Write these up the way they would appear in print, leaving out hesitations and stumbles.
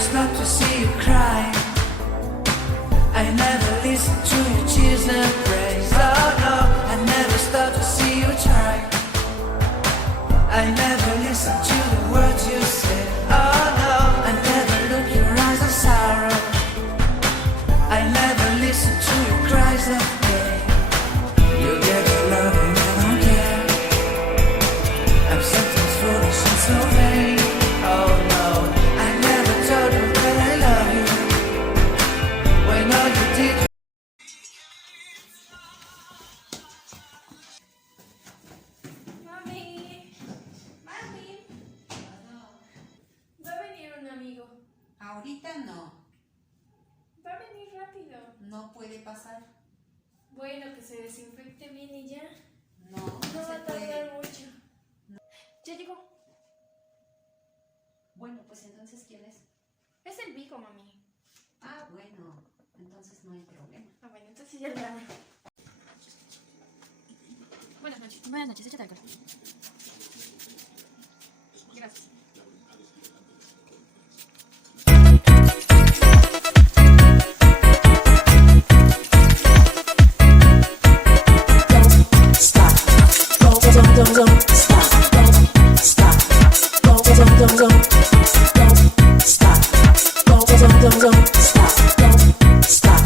stop to see you cry. I never listen to your tears and praise. Oh no, I never stop to see you try. I never listen to the words you say. Oh no, I never look your eyes of sorrow. I never listen to your cries of pain. You get your loving, I don't care. I'm sometimes foolish and so vain. Oh no, I never told you that I love you. When all you did. Mami, mami, va a venir un amigo. Ahorita no, Va a venir rápido. no puede pasar. Bueno, que se desinfecte bien y ya. No, No no va se a tardar puede. mucho. Ya llegó. Bueno, pues entonces, ¿quién es? Es el Vico, mami. Ah, bueno, entonces no hay problema. Ah, bueno, entonces ya lo grabé. Buenas noches. Buenas noches, échate alcohol. Gracias. Stop. Don't stop. Don't stop. Don't stop. Don't stop. Don't stop.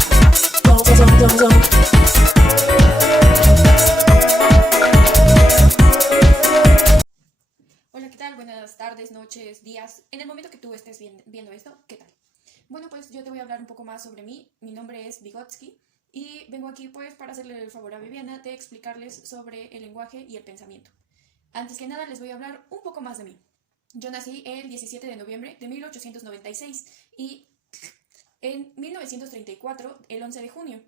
Hola, ¿qué tal? Buenas tardes, noches, días. En el momento que tú estés viendo esto, ¿qué tal? Bueno, pues yo te voy a hablar un poco más sobre mí. Mi nombre es Vygotsky y vengo aquí pues para hacerle el favor a Viviana de explicarles sobre el lenguaje y el pensamiento. Antes que nada les voy a hablar un poco más de mí. Yo nací el 17 de noviembre de 1896 y en 1934, el 11 de junio.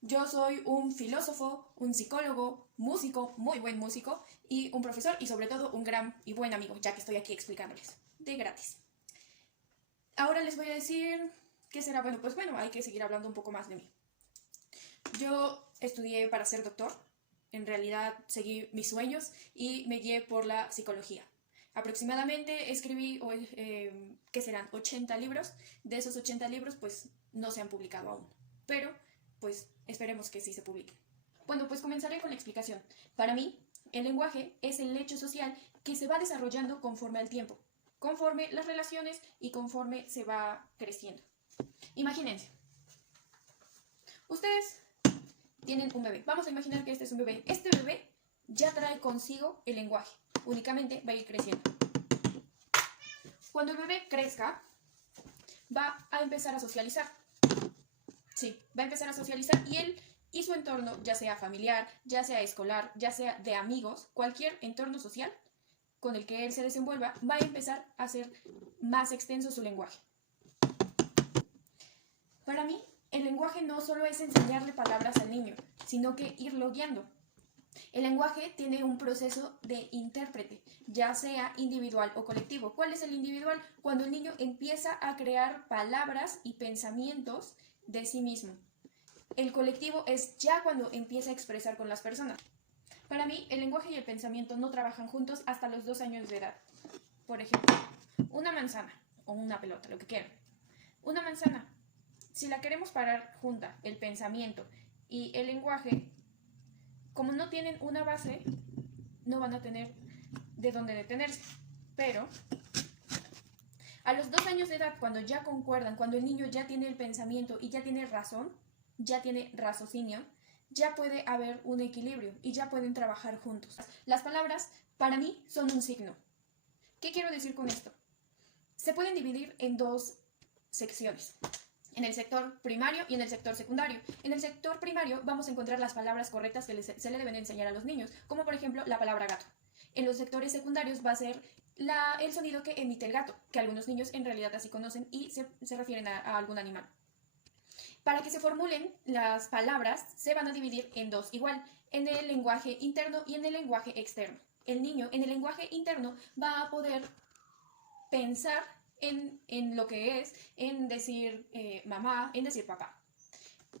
Yo soy un filósofo, un psicólogo, músico, muy buen músico, y un profesor y sobre todo un gran y buen amigo, ya que estoy aquí explicándoles, de gratis. Ahora les voy a decir qué será. Bueno, pues bueno, hay que seguir hablando un poco más de mí. Yo estudié para ser doctor, en realidad seguí mis sueños y me guié por la psicología. Aproximadamente escribí, ¿qué serán? 80 libros. De esos 80 libros, pues no se han publicado aún, pero pues esperemos que sí se publiquen. Bueno, pues comenzaré con la explicación. Para mí, el lenguaje es el hecho social que se va desarrollando conforme al tiempo, conforme las relaciones y conforme se va creciendo. Imagínense, ustedes tienen un bebé. Vamos a imaginar que este es un bebé. Este bebé ya trae consigo el lenguaje, únicamente va a ir creciendo. Cuando el bebé crezca, va a empezar a socializar. Sí, va a empezar a socializar y él y su entorno, ya sea familiar, ya sea escolar, ya sea de amigos, cualquier entorno social con el que él se desenvuelva, va a empezar a hacer más extenso su lenguaje. Para mí, el lenguaje no solo es enseñarle palabras al niño, sino que irlo guiando. El lenguaje tiene un proceso de intérprete, ya sea individual o colectivo. ¿Cuál es el individual? Cuando el niño empieza a crear palabras y pensamientos de sí mismo. El colectivo es ya cuando empieza a expresar con las personas. Para mí, el lenguaje y el pensamiento no trabajan juntos hasta los 2 años de edad. Por ejemplo, una manzana o una pelota, lo que quieran. Una manzana, si la queremos parar junta, el pensamiento y el lenguaje, como no tienen una base, no van a tener de dónde detenerse. Pero a los 2 años de edad, cuando ya concuerdan, cuando el niño ya tiene el pensamiento y ya tiene razón, ya tiene raciocinio, ya puede haber un equilibrio y ya pueden trabajar juntos. Las palabras, para mí, son un signo. ¿Qué quiero decir con esto? Se pueden dividir en 2 secciones. En el sector primario y en el sector secundario. En el sector primario vamos a encontrar las palabras correctas que se le deben enseñar a los niños, como por ejemplo la palabra gato. En los sectores secundarios va a ser el sonido que emite el gato, que algunos niños en realidad así conocen y se refieren a algún animal. Para que se formulen las palabras, se van a dividir en 2 igual, en el lenguaje interno y en el lenguaje externo. El niño en el lenguaje interno va a poder pensar en lo que es, en decir mamá, en decir papá,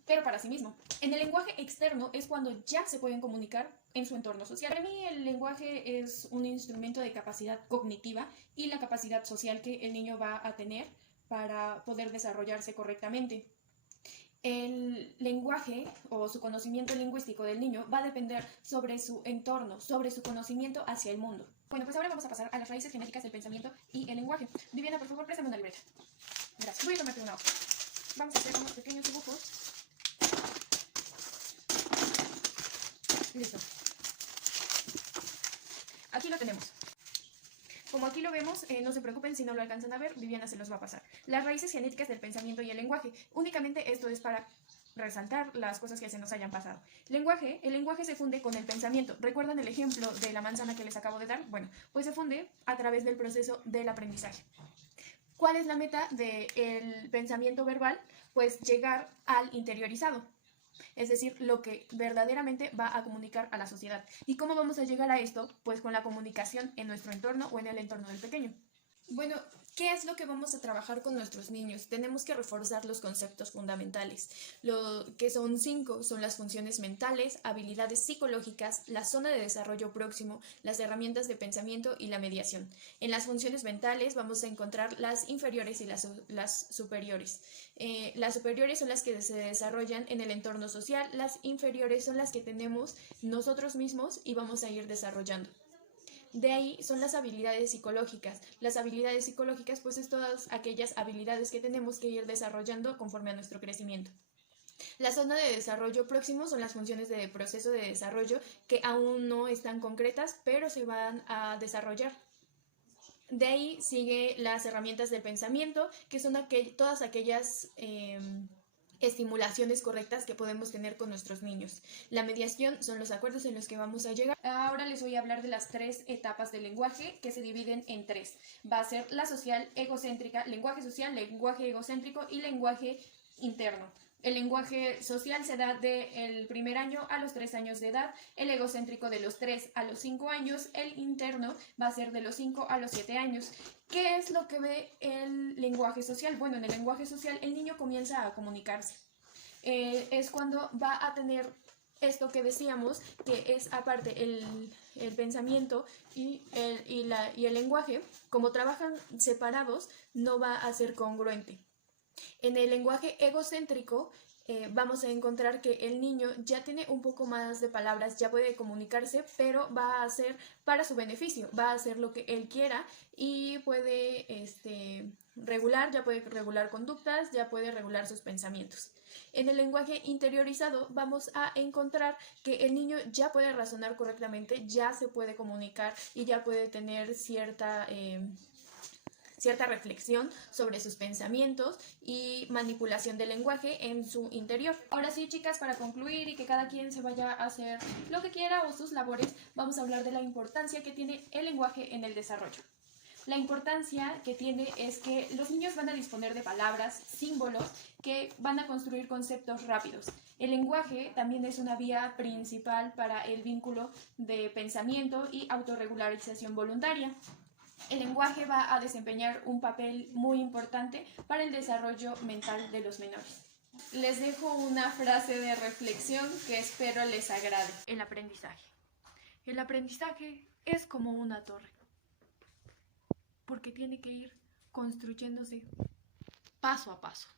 pero para sí mismo. En el lenguaje externo es cuando ya se pueden comunicar en su entorno social. Para mí el lenguaje es un instrumento de capacidad cognitiva y la capacidad social que el niño va a tener para poder desarrollarse correctamente. El lenguaje o su conocimiento lingüístico del niño va a depender sobre su entorno, sobre su conocimiento hacia el mundo. Bueno, pues ahora vamos a pasar a las raíces genéticas del pensamiento y el lenguaje. Viviana, por favor, préstame una libreta. Gracias. Voy a tomarte una hoja. Vamos a hacer unos pequeños dibujos. Listo. Aquí lo tenemos. Como aquí lo vemos, no se preocupen si no lo alcanzan a ver, Viviana se los va a pasar. Las raíces genéticas del pensamiento y el lenguaje. Únicamente esto es para resaltar las cosas que se nos hayan pasado. El lenguaje se funde con el pensamiento. ¿Recuerdan el ejemplo de la manzana que les acabo de dar? Bueno, pues se funde a través del proceso del aprendizaje. ¿Cuál es la meta del pensamiento verbal? Pues llegar al interiorizado. Es decir, lo que verdaderamente va a comunicar a la sociedad. ¿Y cómo vamos a llegar a esto? Pues con la comunicación en nuestro entorno o en el entorno del pequeño. Bueno, ¿qué es lo que vamos a trabajar con nuestros niños? Tenemos que reforzar los conceptos fundamentales. Lo que son 5 son las funciones mentales, habilidades psicológicas, la zona de desarrollo próximo, las herramientas de pensamiento y la mediación. En las funciones mentales vamos a encontrar las inferiores y las superiores. Las superiores son las que se desarrollan en el entorno social, las inferiores son las que tenemos nosotros mismos y vamos a ir desarrollando. De ahí son las habilidades psicológicas. Las habilidades psicológicas pues es todas aquellas habilidades que tenemos que ir desarrollando conforme a nuestro crecimiento. La zona de desarrollo próximo son las funciones de proceso de desarrollo que aún no están concretas, pero se van a desarrollar. De ahí sigue las herramientas del pensamiento, que son todas aquellas estimulaciones correctas que podemos tener con nuestros niños. La mediación son los acuerdos en los que vamos a llegar. Ahora les voy a hablar de las 3 etapas del lenguaje que se dividen en 3. Va a ser la social, egocéntrica, lenguaje social, lenguaje egocéntrico y lenguaje interno. El lenguaje social se da del primer año a los 3 años de edad, el egocéntrico de los 3 a los 5 años, el interno va a ser de los 5 a los 7 años. ¿Qué es lo que ve el lenguaje social? Bueno, en el lenguaje social el niño comienza a comunicarse. Es cuando va a tener esto que decíamos, que es aparte el pensamiento y el lenguaje, como trabajan separados, no va a ser congruente. En el lenguaje egocéntrico vamos a encontrar que el niño ya tiene un poco más de palabras, ya puede comunicarse, pero va a hacer para su beneficio, va a hacer lo que él quiera y puede ya puede regular conductas, ya puede regular sus pensamientos. En el lenguaje interiorizado vamos a encontrar que el niño ya puede razonar correctamente, ya se puede comunicar y ya puede tener cierta reflexión sobre sus pensamientos y manipulación del lenguaje en su interior. Ahora sí, chicas, para concluir y que cada quien se vaya a hacer lo que quiera o sus labores, vamos a hablar de la importancia que tiene el lenguaje en el desarrollo. La importancia que tiene es que los niños van a disponer de palabras, símbolos, que van a construir conceptos rápidos. El lenguaje también es una vía principal para el vínculo de pensamiento y autorregularización voluntaria. El lenguaje va a desempeñar un papel muy importante para el desarrollo mental de los menores. Les dejo una frase de reflexión que espero les agrade. El aprendizaje. El aprendizaje es como una torre, porque tiene que ir construyéndose paso a paso.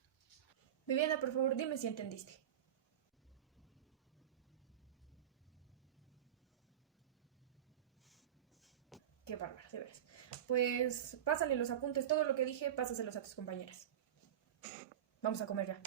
Viviana, por favor, dime si entendiste. Qué bárbaro, de veras. Pues pásale los apuntes, todo lo que dije, pásaselos a tus compañeras. Vamos a comer ya.